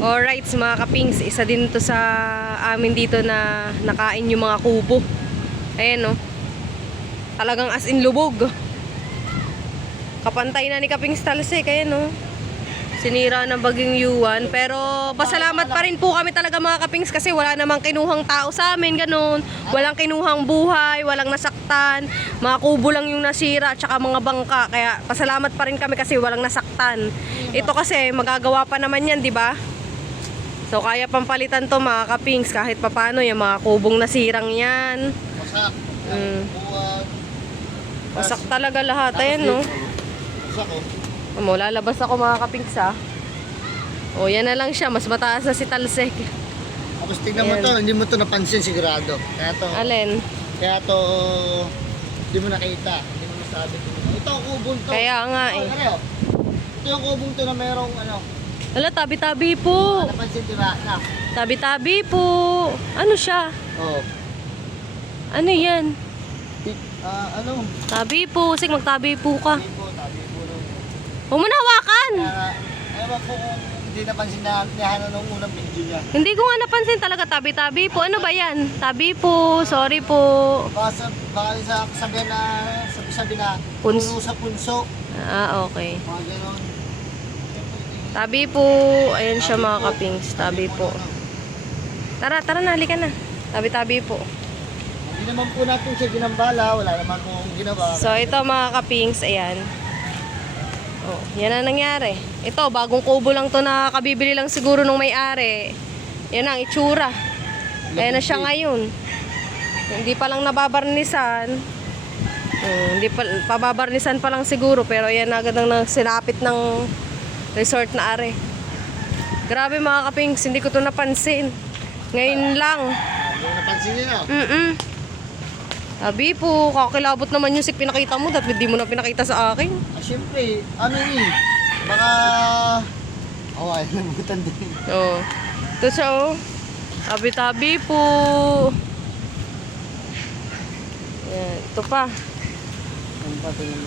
Alright, mga kapings, isa din to sa amin dito na nakain yung mga kubo. Ayan, no. Talagang as in lubog. Kapantay na ni Kapings Talsik, ayan, no. Sinira ng baging yuwan. Pero pasalamat pa rin po kami talaga, mga kapings, kasi wala namang kinuhang tao sa amin, ganun. Walang kinuhang buhay, walang nasaktan. Mga kubo lang yung nasira, tsaka mga bangka. Kaya pasalamat pa rin kami kasi walang nasaktan. Ito kasi magagawa pa naman yan, di ba? So kaya pampalitan to, mga kapings, kahit papano yung mga kubong nasirang yan. Wasak. Buwan. Wasak talaga lahat, ayan, no. Wasak, oh. Lalabas ako, mga kapings, ha. O, yan na lang siya. Mas mataas na si Talsik. Tapos tignan mo to, hindi mo to napansin sigurado. Kaya to, Alin? kaya to, hindi mo nakita. Hindi mo nasabi. Ito ang kubong to. Kaya nga, eh. Oh. Ito yung kubong to na merong ano. Hala, tabi-tabi po. Napansin tira na. Tabi-tabi po. Ano siya? Oh. Ano yan? Ano? Tabi po. Sige, magtabi po ka. Tabi po nun. Huwag mo na hawakan. Ewan ko kung hindi napansin na niyahan nung unang video niya. Hindi ko nga napansin talaga, tabi-tabi po. Ano ba yan? Tabi po. Sorry po. Baka sa sabi na, sabi na, puno sa punso. Ah, okay. Mga ganon. Tabi po. Ayan siya, mga kapings. Tabi po. Tara na. Halika na. Tabi-tabi po. Hindi naman po natin siya ginambala. Wala naman kung ginawa. So, ito, mga kapings. Ayan. Oh, yan ang nangyari. Ito, bagong kubo lang to na kabibili lang siguro nung may-ari. Yan ang itsura. Ayan na siya ngayon. Hindi pa lang nababarnisan. Hindi pa, pababarnisan pa lang siguro. Pero yan agad ang sinapit ng resort na are. Grabe, mga kapings, hindi ko to napansin. Ngayon lang. Hindi napansin niyo. Sabi po, kakilabot naman yung sik pinakita mo. Dapat hindi mo na pinakita sa akin. Siyempre, ano yun? Baka... ay, nabutan din. Oo. Ito siya, oh. Tabi-tabi po. Yan. Ito pa.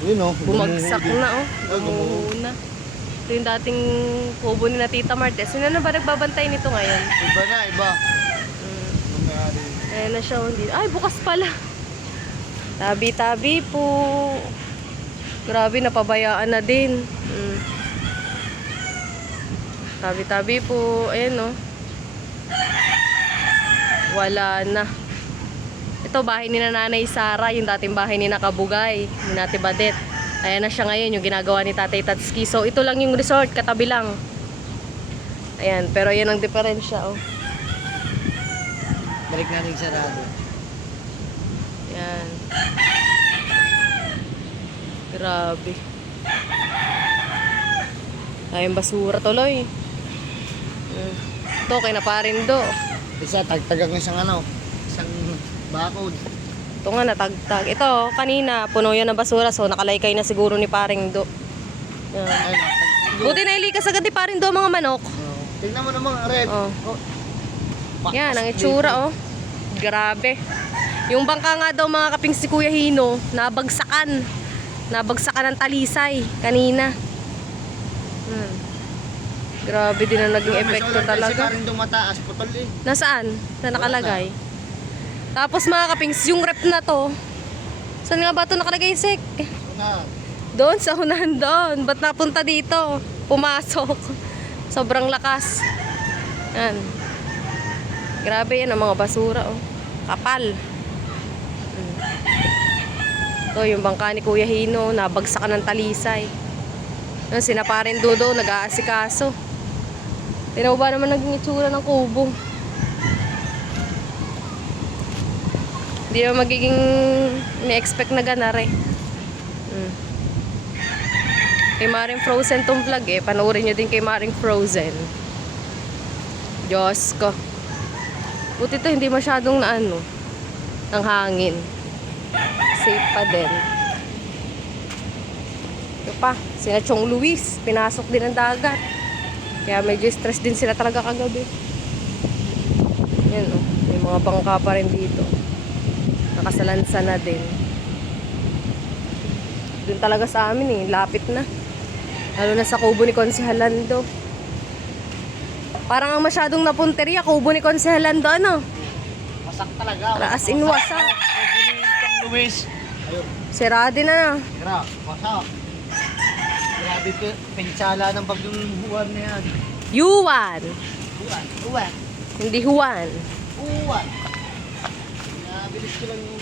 Yun, oh. Bumagsak na, oh. Gumuho na. Ito yung dating kubo ni na Tita Martes. Sino na ba nagbabantay nito ngayon? Iba na, iba. Ayan na siya, oh. Ay, bukas pala. Tabi-tabi po. Grabe, napabayaan na din. Tabi-tabi po. Ayan, no. Wala na. Ito, bahay ni Nanay Sara. Yung dating bahay ni Nakabugay. Ni Nati Badet. Ayan na siya ngayon. Yung ginagawa ni Tatay Tatski. So, ito lang yung resort. Katabi lang. Ayan. Pero yan ang diferensya, oh. Balik natin sarado. Yan. Grabe. Tayong basura tuloy. Ito kay naparin do. Isa, tagtagang isang ano, isang bakod. Ito nga natagtag. Ito kanina puno yan ng basura, so nakalaykay na siguro ni paring do. Yan. Ay, Buti na ilikas agad ni paring do mga manok. tingnan mo naman, red. Oh. Yan ang itsura, oh. Grabe. Yung bangka nga daw, mga kaping, si Kuya Hino, nabagsakan. Nabagsakan ng talisay kanina. Grabe din ang naging epekto talaga. Kasi parang dumataas, putol eh. Nasaan? Na nakalagay? Tapos, mga kapings, yung rep na to, saan nga ba ito nakalagay, Sek? Na, Doon, sa unahan doon. Ba't napunta dito? Pumasok. Sobrang lakas. Yan. Grabe yan ang mga basura, oh. Kapal. Ito yung bangka ni Kuya Hino, nabagsakan ng talisay. Sinaparin dodo, nag-aasikaso. Tinaw ba naman naging itsura ng kubo? Hindi naman magiging ni-expect na ganare. Kay Maring Frozen tong vlog eh. Panoorin nyo din kay Maring Frozen. Diyos ko. Buti ito hindi masyadong naano ng hangin. Safe pa din. Ito pa, sina Chong Luis, pinasok din ng dagat. Kaya medyo stress din sila talaga kagabi. Yan, oh, may mga bangka pa rin dito. Nakasalansa na din. Doon talaga sa amin eh, lapit na. Lalo na sa kubo ni Konsehal Lando. Parang ang masyadong napunteriya, kubo ni Konselan doon, ano? Wasak talaga. Para as in wasak. Luis. Ayun. Sirado na. Tira, wasak. Grabe ko, pinsala ng bagyong buwan na yan. Yuan. Uwan. Hindi Juan. Uwan. Nabilis ko lang yung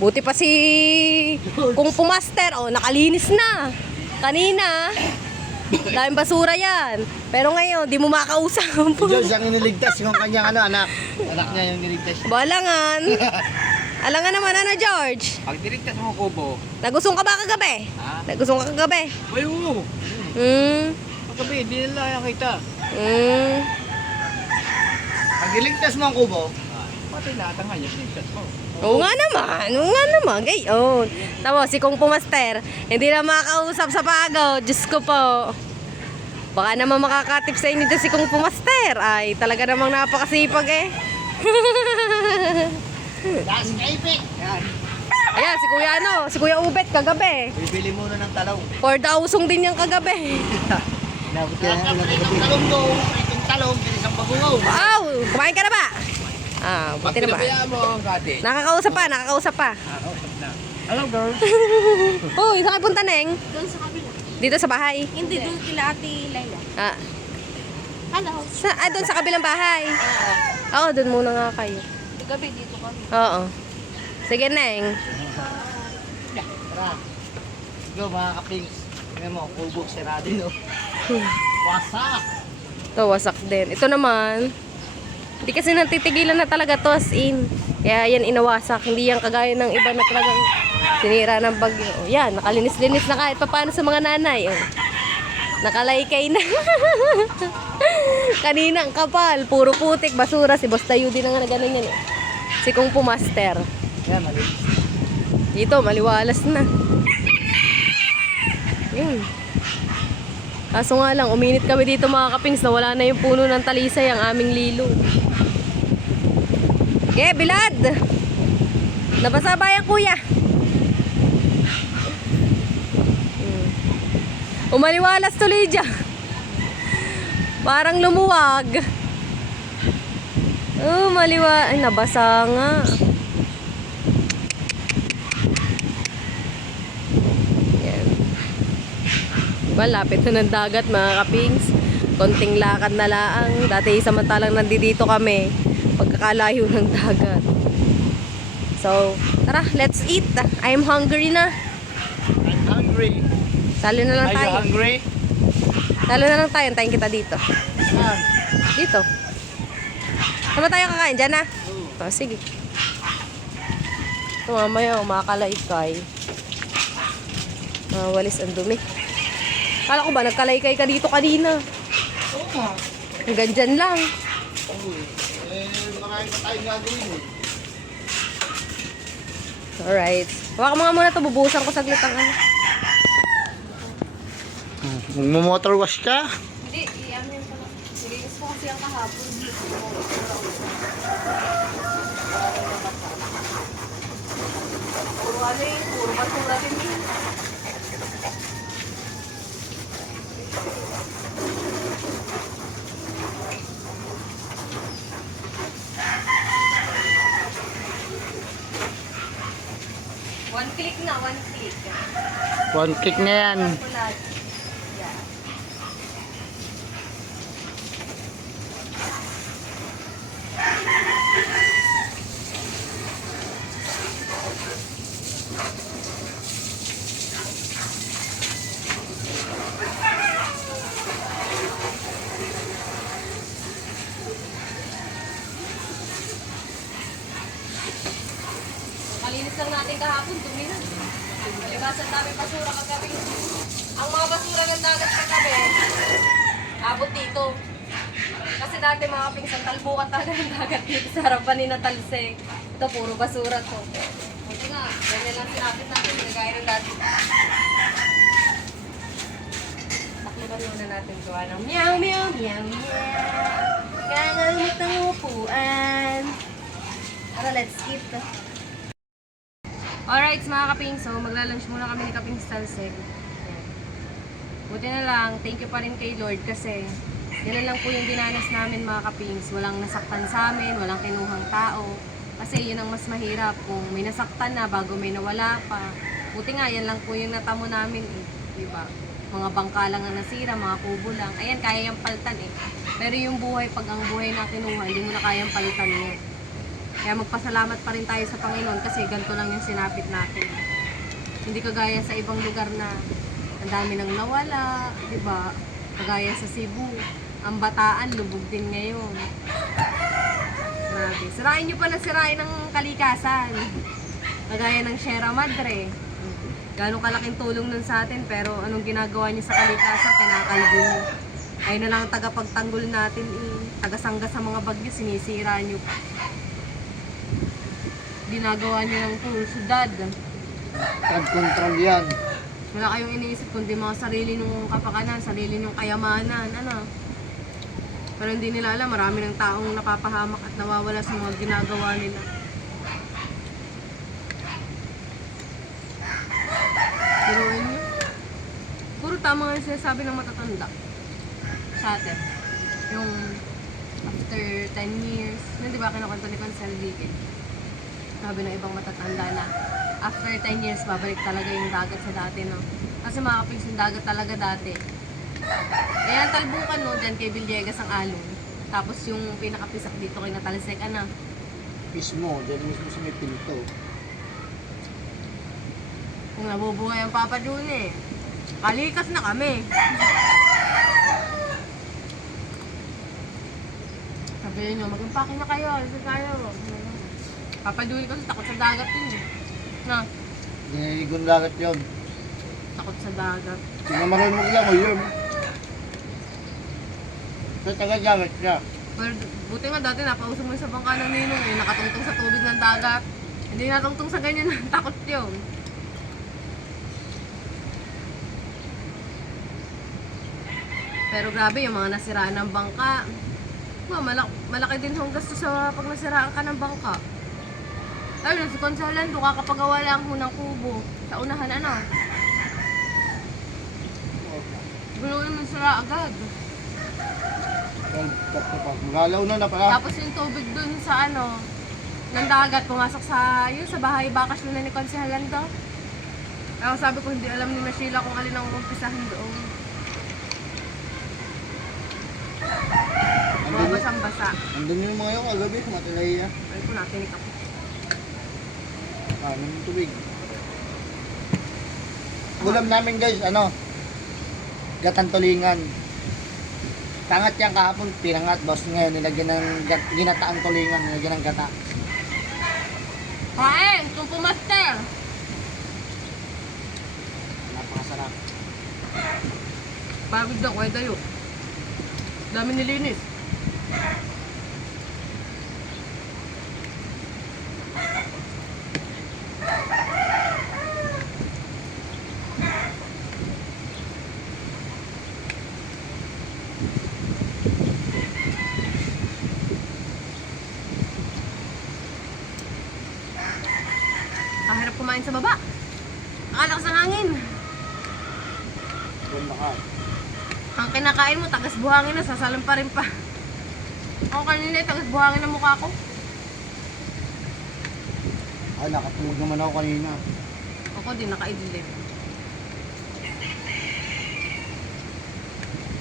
Buti pa si Kung Pumaster, oh, nakalinis na. Kanina, daming basura yan. Pero ngayon, di mo makausap. si George ang iniligtas yung kanyang anak. Anak niya yung niligtas. Balangan. Alangan naman, ano, George? Pag dirigtas mo kubo, Nagusong ka ba kagabi? ha? Nagusong ka kagabi? Ay, oo. Pagkabi, hindi nila nakita. Pag iligtas mo ang kubo, Pati lahat ang kanya, dirigtas mo. Oo nga naman, oo nga naman. Gayon. Tapos, si Kung Pumaster, hindi na makakausap sa pagod. Diyos ko po. Baka naman makakatip sa inyo dyan si Kung Pumaster. Ay, talaga namang napakasipag eh. dahil si Kaipik. Yan. Ayan, si Kuya ano, si Kuya Ubet kagabi. Bibili muna ng talong. For dausong din yung kagabi. Inabot ka na ng talong doon. Itong talong, binisang bagungaw. Wow, kumain ka na ba? Ah, Pag buti naman. pinabayaan mo ang kati. Nakakausap pa, nakakausap pa. Usap na. Hello, girl. Uy, saan kayo punta, Neng? Doon sa kabila. Dito sa bahay? Hindi, doon kila Ate Laila. Ah, Hello. doon sa kabilang bahay. Oo, doon muna nga kayo. Gabi dito kami. Oo. Sige, Neng. Tara. Go mga kapings. Tingnan mo, kubo sirado no. Wasak. Ito, wasak din. Ito naman, hindi kasi natitigilan na talaga to as in. Kaya yan inawasak. Hindi yan kagaya ng iba na talagang sinira ng bagyo. O, yan, nakalinis-linis na kahit paano sa mga nanay. O. Nakalaykay na. Kanina ang kapal. Puro putik, basura. Si Boss Tayo din na nga na ganun yan. Si Kung Pumaster. Yan, malinis. Dito, maliwalas na. Yun. Kaso nga lang, uminit kami dito mga kapings na wala na yung puno ng talisay ang aming lilo. Okay, bilad! Nabasa ba yan, kuya? Umaliwalas tuloy dyan. Parang lumuwag. Oh, maliwa. Ay, nabasa nga. Yan. Malapit na ng dagat mga kapings. Konting lakad na laang. Dati samantalang nandito kami. Pagkakalayo ng dagat. So, tara, let's eat. I'm hungry na. I'm hungry. Talo na lang Are you tayo. hungry? Talo na lang tayo. Antayin kita dito. Yan. Dito. Saan ba tayo kakain? Diyan na? Oh, sige. Ito mamaya, makakalaykay. Walis ang dumi. Kala ko ba, nagkalaykay ka dito kanina? Oo nga. Hanggang dyan lang. Marami pa tayong gagawin eh. Alright. Hawakan mo nga muna ito. Bubuhusan ko saglit ang ano. Magmo-motor wash ka? Hindi, iyan yun pala. Nilinis ko kasi ang kahapon. Puro ano eh. Puro basura rin eh. One click na, one click. One click na yan. Kulad. Yeah. Malinis lang natin kahapon, dumi na. Malibasan dami basura kagabi. Ang mga basura ng dagat kagabi, abot dito. Kasi dati mga pingsan, talbukan talaga ng dagat dito sa harapan ni Natalseng. Ito, puro basura to. Kasi nga, ganyan lang sinapit natin, nagaya ng dati. Takliban muna natin gawa ng meow, meow, meow, meow. Kagamit ng upuan. Tara, let's eat. Alright, mga kaping, so magla-lunch muna kami ni Kaping Stalseg. Buti na lang, thank you pa rin kay Lord kasi Yan lang po yung dinanas namin mga kapings. Walang nasaktan sa amin, walang kinuhang tao. Kasi yun ang mas mahirap kung may nasaktan na bago may nawala pa. Buti nga, yan lang po yung natamo namin eh. Diba? Mga bangka lang ang nasira, mga kubo lang. Ayan, kaya yung palitan eh. Pero yung buhay, pag ang buhay na kinuha, hindi mo na kayang palitan yun. Kaya magpasalamat pa rin tayo sa Panginoon kasi ganito lang yung sinapit natin. Hindi kagaya sa ibang lugar na ang dami nang nawala, diba? Kagaya sa Cebu, ang Bataan, lubog din ngayon. Grabe. Sirain nyo pa na sirain ng kalikasan. Kagaya ng Sierra Madre. Gano'ng kalaking tulong nun sa atin, pero anong ginagawa nyo sa kalikasan, kinakalbo nyo. Ayun na lang ang tagapagtanggol natin, tagasangga sa mga bagyo, sinisira nyo pa. Ginagawa nyo ng puro syudad. Flood control yan. Wala kayong iniisip kundi mga sarili ng kapakanan, sarili ng kayamanan, ano. Pero hindi nila alam, marami ng taong napapahamak at nawawala sa mga ginagawa nila. Pero yun, puro tama nga yung sinasabi ng matatanda sa atin. Yung after 10 years, yun di ba kinukwento ni Consel Vicky? Sabi ng ibang matatanda na after 10 years, babalik talaga yung dagat sa dati, no? Kasi makapix yung dagat talaga dati. Kaya ang talbukan, no, dyan kay Villegas ang alon. Tapos yung pinakapisak dito kay Natalisek, ano? Mismo, dyan mismo sa may pinto. Kung nabubuhay ang Papa June, kalikas na kami. Sabi nyo, mag-impake na kayo, alis kayo. Papa June kasi takot sa dagat yun, eh. Na, Diniligon dagat yun. takot sa dagat. Sinamaran mo lang, yun. Sa taga-dagat niya. Pero buti nga dati napauso mo sa bangka ng ninong eh, nakatungtong sa tubig ng dagat. Hindi natungtong sa ganyan, takot yun. Pero grabe yung mga nasiraan ng bangka. Malaki din hong gasto sa pag nasiraan ka ng bangka. Ayun, si Consolan, doon kakapagawa lang ho ng kubo. Sa unahan, ano? Guluin mo sila agad. Magalaw na pala. Tapos yung tubig dun sa ano, ng dagat, pumasok sa, yun, sa bahay bakasyon na ni Konsehalan daw. Kaya sabi ko, hindi alam ni Sheila kung alin ang umpisahan doon. Mga basang-basa. Andun yung mga yung kagabi, matalay na. Ay ko, natinik ako. Ano yung tubig. Ulam namin guys, ano? Gatang tulingan. Tangat yan kahapon, pinangat. Boss ngayon, nilagyan ng ginataang tulingan, nilagyan ng gata. Kain! Tumpo master! Napakasarap. Pagod na, kway tayo. Dami nilinis. Kahirap kumain sa baba. Nakalakas ang hangin. Ganda ka. Ang kinakain mo, tagas buhangin na, sasalam pa rin pa. Ako kanina, tagas buhangin ang mukha ko. Ay, nakatulog naman ako kanina. Ako din, nakaidlip.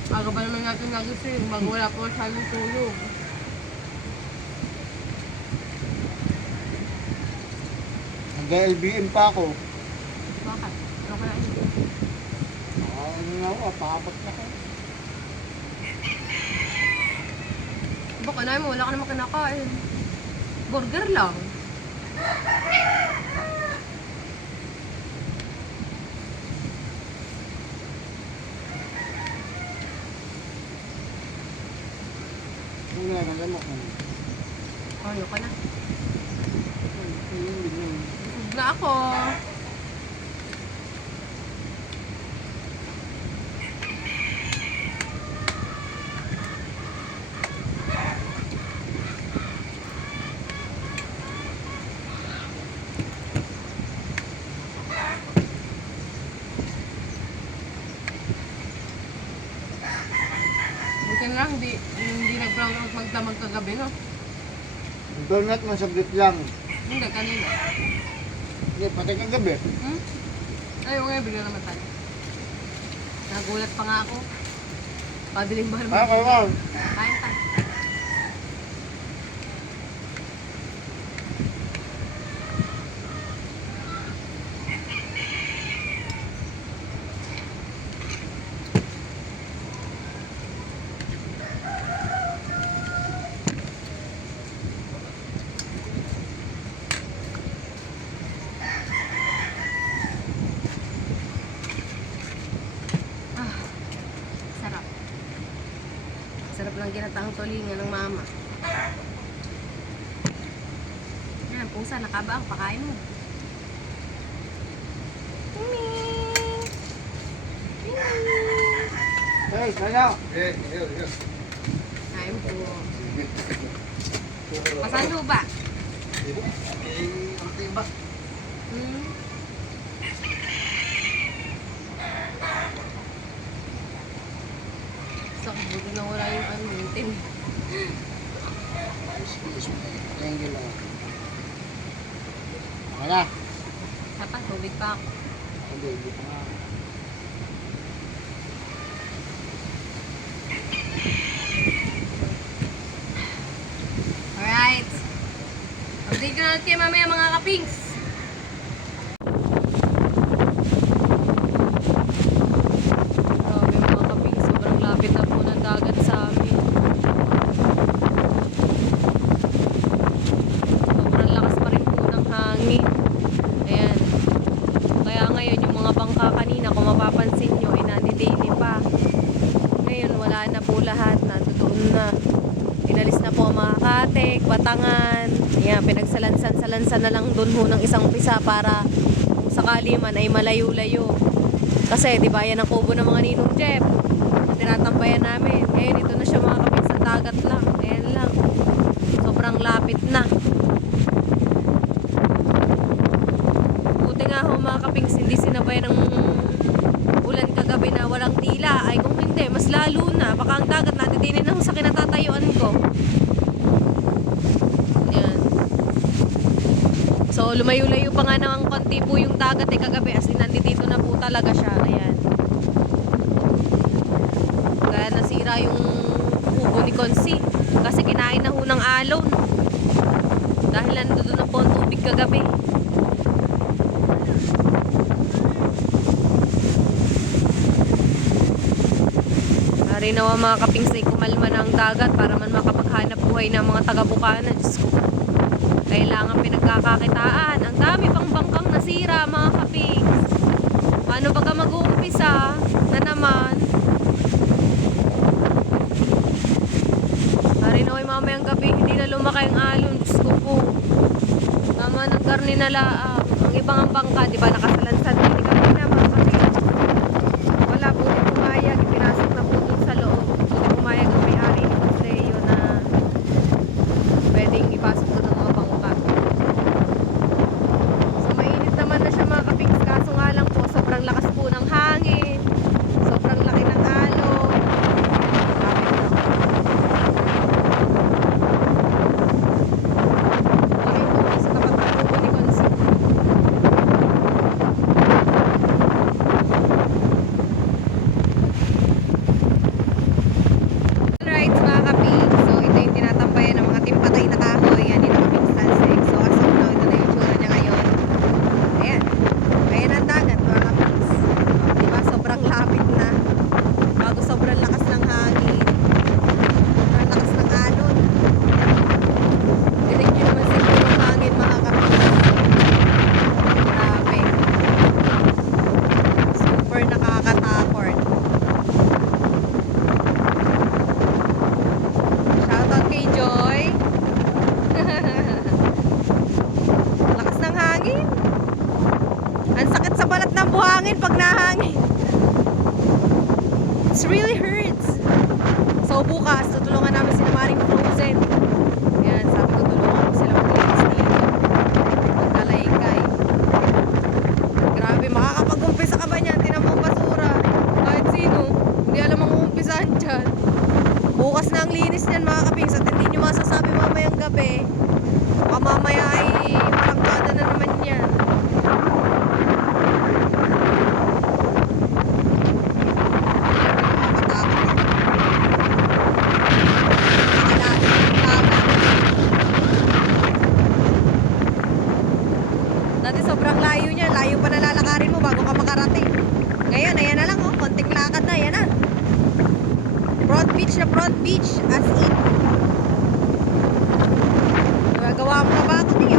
Aga ba naman natin nagising, bago wala po masyadong tulog. Nag-LBM pa ako. Bakit? Ano kaya yun? Ano na ako, paapat na ako. Baka na mo, wala ka naman kinakain. Burger lang. Wala na lang ako. Ano ka na? Hindi. Busog na ako. Buti na lang, hindi nag-brown out magdamag kagabi, no? Donut mo saglit lang. Hindi, kanina. Hindi, pati kagabi. Hmm? Ayaw nga, bigla naman tayo. Nagulat pa nga ako. Pabiling ba naman? Kaya. Kain tayo. Sarap. Sarap ng ginataang tulingan ng mama. Yan, pusa, nakabaang, pakain mo. Hey, kaya. Kain po. Pasan ho ba? Hmm? So, buti na wala yung ano, yung tin. Thank you, Lord. Wala. Dapat, tubig pa ako. Hindi pa nga. Alright. Update ko na ulit kayo mamaya mga kapings. Grabe mga kapings, sobrang lapit na po ng dagat sa amin. Sobrang lakas pa rin po ng hangin. Ayan. Kaya ngayon yung mga bangka kanina, kung mapapansin nyo, ay nandidini pa. Ngayon wala na po lahat, nandoon na. Inalis na po ang mga katek, batangan. Ayan, pinagsalansan na lang doon ho ng isang pisa para kung sakali man ay malayo-layo. Kasi di ba yan ang kubo ng mga Ninong Jeff na tinatambayan namin. Ngayon ito na siya mga kapit sa dagat lang. Ayan lang. Sobrang lapit na. Buti nga ho mga kapings, hindi sinabayan ng ulan kagabi na walang tila. Ay kung hindi, mas lalo na. Baka ang dagat natitinin na ho sa kinatatayuan ko. Yan. So lumayo-layo pa nga ng konti po yung dagat kagabi. As in nandito na po talaga siya. Ayan. Kaya nasira yung kubo ni Consi. Kasi kinain na ho ng alon. Dahil nandito na po ang tubig kagabi. Ari nawa mga kapings ay kumalma ng dagat para man makapaghanap buhay ng mga taga-Bukana. Diyos ko. Kailangan pinagkakakitaan. Ang dami pang bangkang nasira mga kapings. Paano ba ka mag-uumpisa na naman? Ari nawa mamayang gabi hindi na lumaki ang alon. Diyos ko po. Tama ng karne na laang. Ang ibang ang bangka, di ba nakasalansan hindi kami na mga kapings. Wala po din pumayag. Pinasok na po dun sa loob. Buti pumayag ang may-ari ni Paseo na pwedeng ipasok doon ng mga bangka. So mainit naman na siya mga kapings. Kaso nga lang po, sobrang lakas po ng hangin. Sobrang laki ng alon. Okay po, sa kapag po ni Consi. Alright mga kapig, so ito yung tinatambayan ng mga timpatay na kahoy. Yan yung kapig salsik. So as of now, ito na yung tsura niya ngayon. Ayan, ayan ang dagat mga kapig. Diba sobrang lapit na. Bago sobrang lakas ng hangin. Sobrang lakas ng alon. Dinig nyo naman siguro ng hangin mga kapig. Grabe. Super nakakatakot. Shoutout kay Joy. Lakas ng hangin. Ang sakit sa balat ng buhangin pag nahangin. It really hurts. So bukas, tutulungan namin si Maring Frozen. Yan, sabi ko tulungan ko sila maglinis dito. Magkalaykay. Grabe, makakapag-umpisa ka ba niyan? Tinan mo ang basura. Kahit sino, hindi alam ang uumpisahan dyan. Bukas na ang linis niyan mga kapings at hindi nyo masasabi mamayang gabi. Baka mamaya ay malangkada na naman yan. Dati sobrang layo niya. Layo pa na lalakarin mo bago ka makarating. Ngayon, ayan na lang oh. Konting lakad na, ayan na. Front beach as in. Gagawa mo na ba ako niya?